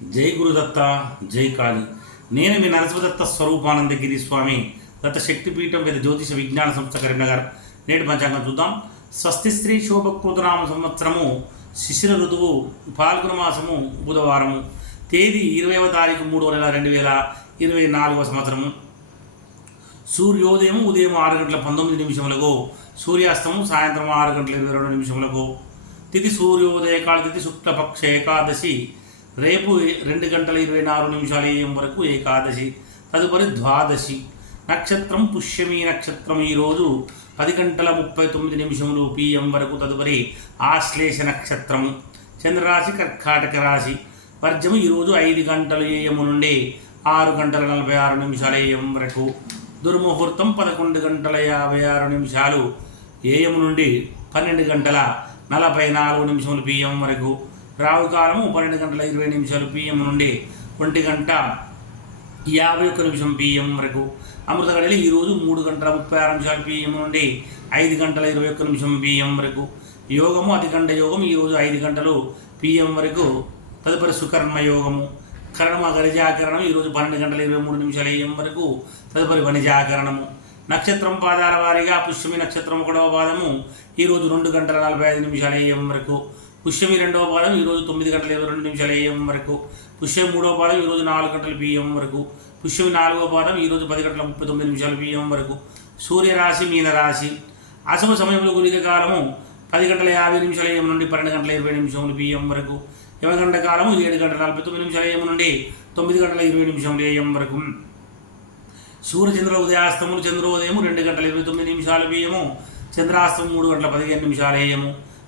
జై గురుదత్త, జై కాళి. నేను మీ నరసింహదత్త స్వరూపానందగిరి స్వామి, దత్త శక్తిపీఠం వేద జ్యోతిష విజ్ఞాన సంస్థ కరీంనగర్. నేటి పంచాంగం చూద్దాం. స్వస్తి శ్రీ శోభకృతనామ సంవత్సరము శిశిర ఋతువు పాల్గొన మాసము బుధవారము. తేదీ 20వ తారీఖు 3వ నెల 2024వ సంవత్సరము. సూర్యోదయం ఉదయం 6:19 సూర్యాస్తము సాయంత్రం 6:22 తిథి సూర్యోదయ కాల తిథి శుక్లపక్ష ఏకాదశి. రేపు 2:24 AM వరకు ఏకాదశి. తదుపరి ద్వాదశి. నక్షత్రం పుష్యమి నక్షత్రం ఈరోజు 10:39 PM వరకు. తదుపరి ఆశ్లేష నక్షత్రము. చంద్రరాశి కర్కాటక రాశి. వర్జము ఈరోజు 5 AM నుండి 6:46 AM వరకు. దుర్ముహూర్తం 11:56 AM నుండి 12:44 PM వరకు. రావుకాలము 12:20 PM నుండి 1:51 PM వరకు. అమృత గడియలు ఈరోజు 3:36 PM నుండి 5:21 PM వరకు. యోగము అతికంఠ యోగం ఈరోజు 5 PM వరకు. తదుపరి సుకర్మ యోగము. కరణమ గరిజాకరణం ఈరోజు 12:23 AM వరకు. తదుపరి వనిజాకరణము. నక్షత్రం పాదాల వారీగా పుష్యమి నక్షత్రం 1వ పాదము ఈరోజు 2:45 AM వరకు. పుష్యమి 2వ పాదం ఈరోజు 9:22 AM వరకు. పుష్యమి 3వ పాదం ఈరోజు 4 PM వరకు. పుష్యమి 4వ పాదం ఈరోజు 10:39 PM వరకు. సూర్యరాశి మీనరాశి. అశుభ సమయంలో గుళిక కాలము 10:50 AM నుండి 12:20 PM వరకు. యమగంట కాలము 7:49 AM నుండి 9:20 AM వరకు. సూర్యచంద్ర ఉదయాస్తములు చంద్రోదయము 2:29 PM. చంద్రాస్తమం 3:15 AM.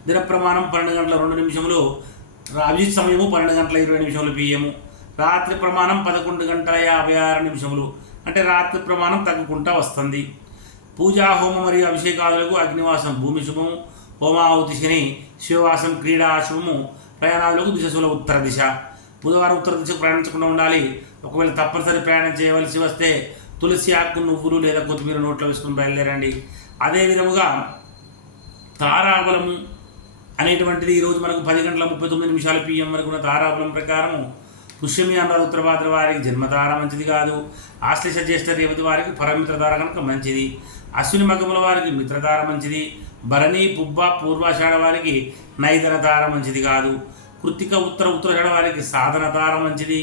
దిన ప్రమాణం 12:02. అభిజిత్ సమయము 12:20 PM. రాత్రి ప్రమాణం 11:56 అంటే రాత్రి ప్రమాణం తగ్గుకుంటా వస్తుంది. పూజా హోమ మరియు అభిషేకాదులకు అగ్నివాసం భూమి శుభము. హోమావతి శని. శివవాసం క్రీడా శుభము. ప్రయాణాలకు దిశల ఉత్తర దిశ. బుధవారం ఉత్తర దిశకు ప్రయాణించకుండా ఉండాలి. ఒకవేళ తప్పనిసరి ప్రయాణం చేయవలసి వస్తే తులసి ఆకు నువ్వులు లేదా కొత్తిమీర నోట్లో వేసుకుని బయలుదేరండి. అదే విధముగా తారాబలము అనేటువంటిది ఈరోజు మనకు 10:39 PM వరకు ఉన్న తారాబలం ప్రకారం పుష్యమి అన్నది ఉత్తరభాద్ర వారికి జన్మతార మంచిది కాదు. ఆశ్లేష జ్యేష్ఠ రేవతి వారికి పరమిత్రతార కనుక మంచిది. అశ్విని మగముల వారికి మిత్రతార మంచిది. భరణి పుబ్బ పూర్వాషాఢ వారికి నైదన తార మంచిది కాదు. కృత్తిక ఉత్తరాషాఢ వారికి సాధన తార మంచిది.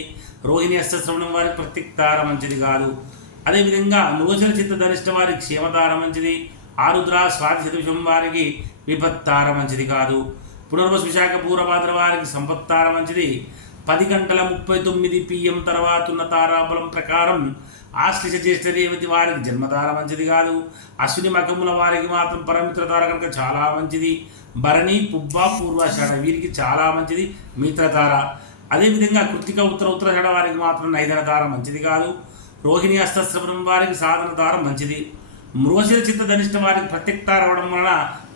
రోహిణి అష్టశ్రవణం వారికి ప్రత్యక్ తార మంచిది కాదు. అదేవిధంగా నృగశిర చిత్త ధనిష్ట వారికి క్షేమతార మంచిది. ఆరుద్ర స్వాతి శతవిషం వారికి విపత్తార మంచిది కాదు. పునర్వసు విశాఖ పూర్వభాద్ర వారికి సంపత్తార మంచిది. 10:39 PM తర్వాత ఉన్న తారాబలం ప్రకారం ఆశ్లేష జ్యేష్ఠ రేవతి వారికి జన్మతార మంచిది కాదు. అశ్విని మకముల వారికి మాత్రం పరమిత్రతార కనుక చాలా మంచిది. భరణి పుబ్బ పూర్వాషాఢ వీరికి చాలా మంచిది మిత్రతార. అదేవిధంగా కృత్తిక ఉత్తరాషాఢ వారికి మాత్రం నైదన తార మంచిది కాదు. రోహిణి అష్టశ్రవణం వారికి సాధన తార మంచిది. మృగశిర చిత్త ధనిష్ట వారికి ప్రత్యక్తార అవడం వలన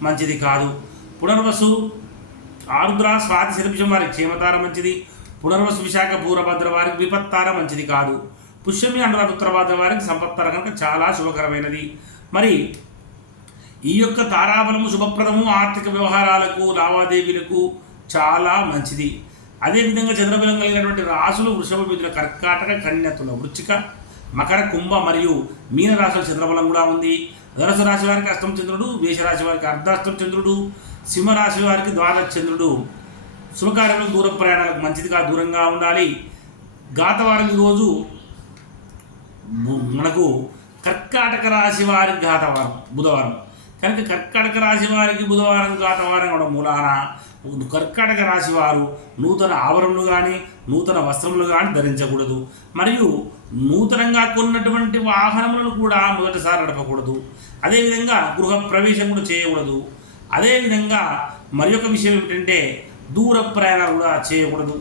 మంచిది కాదు. పునర్వసు ఆరుద్ర స్వాతి శతభిషం వారికి క్షేమతార మంచిది. పునర్వసు విశాఖ పూర్వభద్ర వారికి విపత్తార మంచిది కాదు. పుష్యమి అనురాధ ఉత్తరభాద్ర వారికి సంపత్తార కనుక చాలా శుభకరమైనది. మరి ఈ యొక్క తారాబలము శుభప్రదము. ఆర్థిక వ్యవహారాలకు లావాదేవీలకు చాలా మంచిది. అదేవిధంగా చంద్రబలం కలిగినటువంటి రాశులు వృషభ మిథున కర్కాటక కన్య తుల వృశ్చిక మకర కుంభ మరియు మీన రాశుల చంద్రబలం కూడా ఉంది. ధనుసు రాశి వారికి అష్టమ చంద్రుడు. మేషరాశి వారికి అర్ధాష్టమ చంద్రుడు. సింహరాశి వారికి ద్వాదశ చంద్రుడు. శుభకార్యాలకు దూర ప్రయాణాలకు మంచిదిగా దూరంగా ఉండాలి. ఘాతవారం ఈరోజు మనకు కర్కాటక రాశి వారికి ఘాతవారం బుధవారం కనుక కర్కాటక రాశి వారికి బుధవారం ఘాతవారం కూడా మూలాన కర్కాటక రాశి వారు నూతన ఆభరణలు కానీ నూతన వస్త్రములు కానీ ధరించకూడదు. మరియు నూతనంగా కొన్నటువంటి వాహనములను కూడా మొదటిసారి నడపకూడదు. అదేవిధంగా గృహ ప్రవేశం కూడా చేయకూడదు. అదేవిధంగా మరి ఒక విషయం ఏమిటంటే దూర ప్రయాణాలు కూడా చేయకూడదు.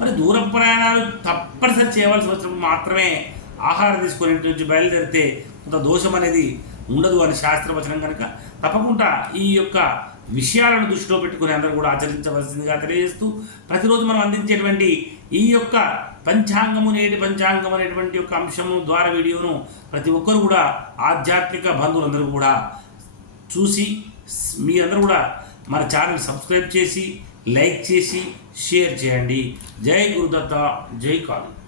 మరి దూర ప్రయాణాలు తప్పనిసరి చేయవలసి వచ్చినప్పుడు మాత్రమే ఆహారం తీసుకొని ఇంటి నుంచి బయలుదేరితే కొంత దోషం అనేది ఉండదు అని శాస్త్రవచనం కనుక తప్పకుండా ఈ యొక్క విషయాలను దృష్టిలో పెట్టుకుని అందరూ కూడా ఆచరించవలసిందిగా తెలియజేస్తూ ప్రతిరోజు మనం అందించేటువంటి ఈ యొక్క నేటి పంచాంగం అనేటువంటి యొక్క అంశము ద్వారా వీడియోను ప్రతి ఒక్కరు కూడా ఆధ్యాత్మిక బంధువులందరూ కూడా చూసి మీ అందరూ కూడా మన ఛానల్ సబ్స్క్రైబ్ చేసి లైక్ చేసి షేర్ చేయండి. జై గురుదత్త, జై కాళీ.